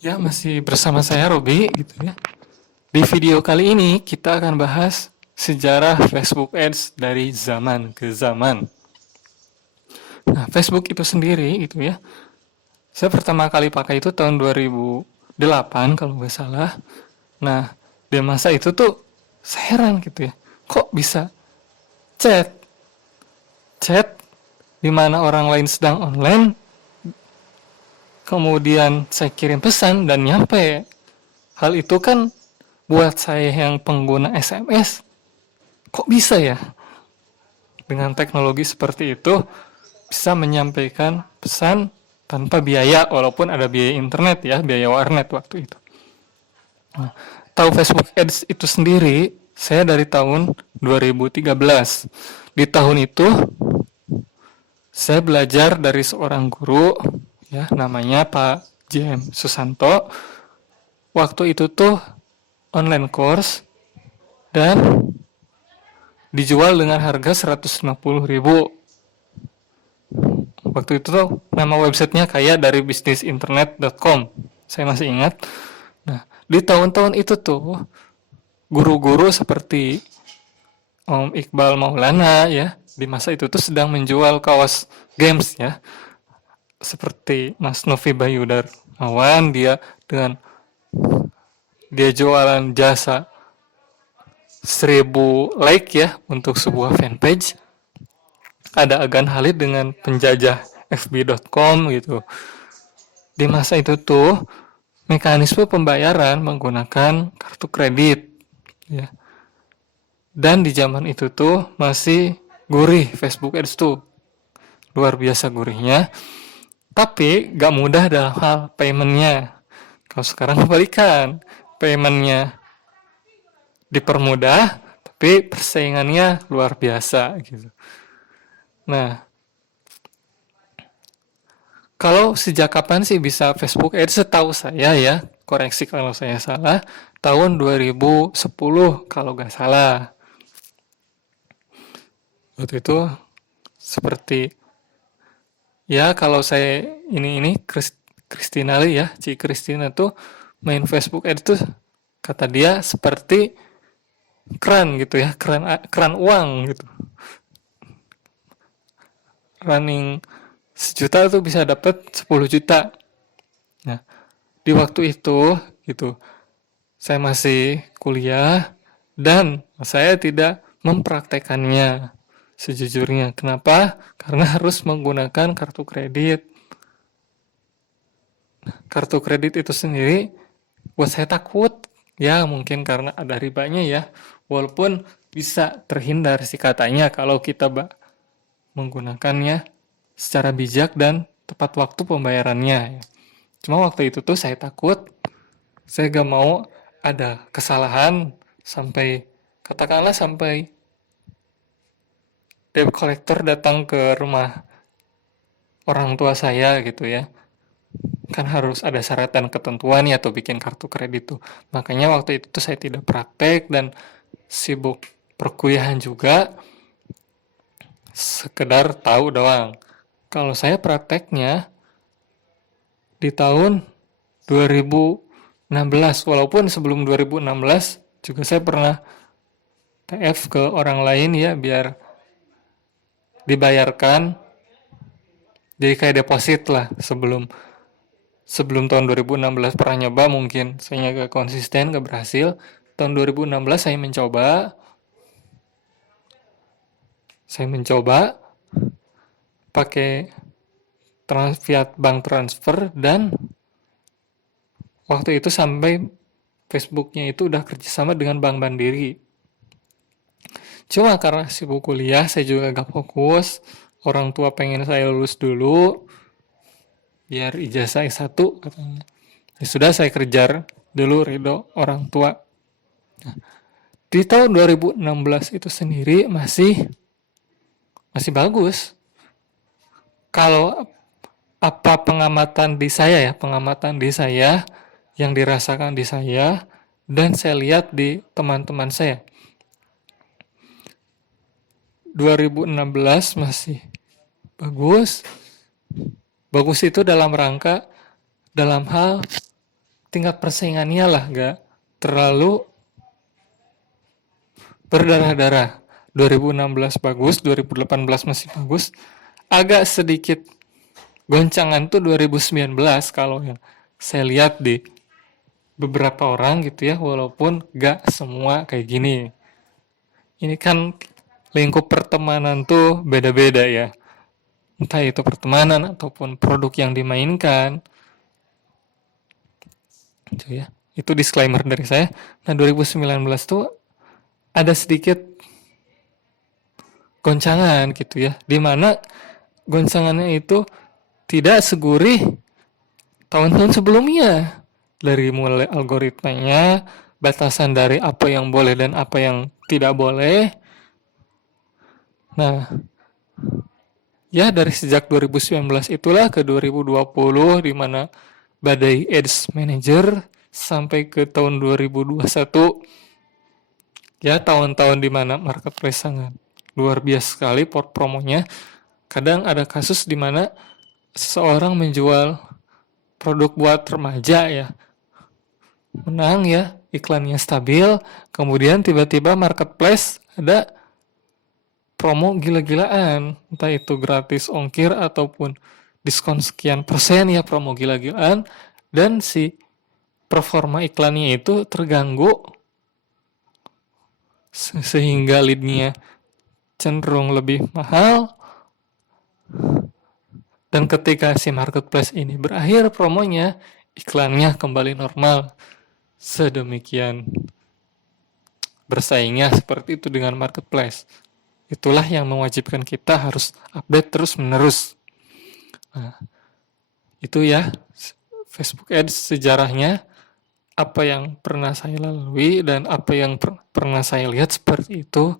Ya, masih bersama saya Robi gitu ya. Di video kali ini kita akan bahas sejarah Facebook Ads dari zaman ke zaman. Nah, Facebook itu sendiri gitu ya. Saya pertama kali pakai itu tahun 2008 kalau nggak salah. Nah, di masa itu tuh saya heran gitu ya. Kok bisa chat? Chat di mana orang lain sedang online, kemudian saya kirim pesan dan nyampe. Hal itu kan buat saya yang pengguna SMS, kok bisa ya dengan teknologi seperti itu bisa menyampaikan pesan tanpa biaya, walaupun ada biaya internet ya, biaya warnet waktu itu. Nah, tahu Facebook Ads itu sendiri saya dari tahun 2013. Di tahun itu saya belajar dari seorang guru ya, namanya Pak JM Susanto. Waktu itu tuh online course dan dijual dengan harga 150.000. Waktu itu tuh nama websitenya kayak dari bisnisinternet.com. Saya masih ingat. Nah, di tahun-tahun itu tuh guru-guru seperti Om Iqbal Maulana ya, di masa itu tuh sedang menjual kaos games ya. Seperti Mas Novi Bayu Darmawan, dengan dia jualan jasa 1.000 like ya untuk sebuah fanpage. Ada Agan Halid dengan penjajah fb.com gitu. Di masa itu tuh mekanisme pembayaran menggunakan kartu kredit ya. Dan di zaman itu tuh masih gurih Facebook Ads tuh. Luar biasa gurihnya. Tapi gak mudah dalam hal paymentnya. Kalau sekarang kebalikan. Paymentnya dipermudah, tapi persaingannya luar biasa gitu. Nah, kalau sejak kapan sih bisa Facebook Ads? Setahu saya ya, koreksi kalau saya salah, tahun 2010 kalau nggak salah. Waktu itu seperti, ya kalau saya ini Christina Lee ya, Ci Christina tuh main Facebook Ads tuh kata dia seperti keran gitu ya, keran uang gitu. Running 1 juta tuh bisa dapat 10 juta. Nah, di waktu itu gitu saya masih kuliah dan saya tidak mempraktekannya sejujurnya. Kenapa? Karena harus menggunakan kartu kredit. Kartu kredit itu sendiri buat saya takut. Ya mungkin karena ada ribanya ya. Walaupun bisa terhindar sih katanya kalau kita menggunakannya secara bijak dan tepat waktu pembayarannya. Cuma waktu itu tuh saya takut, saya gak mau ada kesalahan sampai, katakanlah sampai debt collector datang ke rumah orang tua saya gitu ya. Kan harus ada syarat dan ketentuan ya tuh bikin kartu kredit tuh. Makanya waktu itu tuh saya tidak praktek dan sibuk perkuliahan juga, sekedar tahu doang. Kalau saya prakteknya di tahun 2016, walaupun sebelum 2016 juga saya pernah TF ke orang lain ya biar dibayarkan, jadi kayak deposit lah sebelum sebelum tahun 2016 pernah nyoba, mungkin saya gak konsisten, gak berhasil. Tahun 2016 saya mencoba pakai via bank transfer, dan waktu itu sampai Facebooknya itu udah kerjasama dengan Bank Mandiri. Cuma karena sibuk kuliah, saya juga gak fokus. Orang tua pengen saya lulus dulu, biar ijazah S1 katanya. Ya sudah, saya kejar dulu ridho orang tua. Nah, di tahun 2016 itu sendiri masih bagus. Kalau apa pengamatan di saya yang dirasakan di saya dan saya lihat di teman-teman saya. 2016 masih bagus. Bagus itu dalam hal tingkat persaingannya lah gak terlalu berdarah-darah. 2016 bagus, 2018 masih bagus. Agak sedikit goncangan tuh 2019 kalau yang saya lihat di beberapa orang gitu ya, walaupun gak semua kayak gini. Ini kan lingkup pertemanan tuh beda-beda ya. Entah itu pertemanan ataupun produk yang dimainkan. Itu ya. Itu disclaimer dari saya. Nah, 2019 tuh ada sedikit goncangan gitu ya. Dimana goncangannya itu tidak segurih tahun-tahun sebelumnya. Dari mulai algoritmanya, batasan dari apa yang boleh dan apa yang tidak boleh. Nah, ya dari sejak 2019 itulah ke 2020 di mana badai Ads Manager sampai ke tahun 2021 ya tahun-tahun di mana marketplace sangat luar biasa sekali promonya. Kadang ada kasus di mana seseorang menjual produk buat remaja ya, menang ya, iklannya stabil, kemudian tiba-tiba marketplace ada promo gila-gilaan, entah itu gratis ongkir ataupun diskon sekian persen ya, promo gila-gilaan, dan si performa iklannya itu terganggu sehingga leadnya cenderung lebih mahal. Dan ketika si marketplace ini berakhir promonya, iklannya kembali normal. Sedemikian bersaingnya seperti itu dengan marketplace. Itulah yang mewajibkan kita harus update terus-menerus. Nah, itu ya Facebook Ads sejarahnya, apa yang pernah saya lalui dan apa yang pernah saya lihat seperti itu.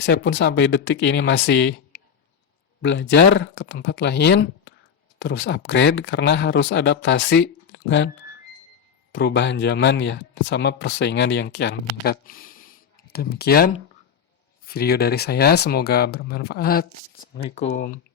Saya pun sampai detik ini masih belajar ke tempat lain, terus upgrade karena harus adaptasi dengan perubahan zaman ya, sama persaingan yang kian meningkat. Demikian video dari saya, semoga bermanfaat. Assalamualaikum.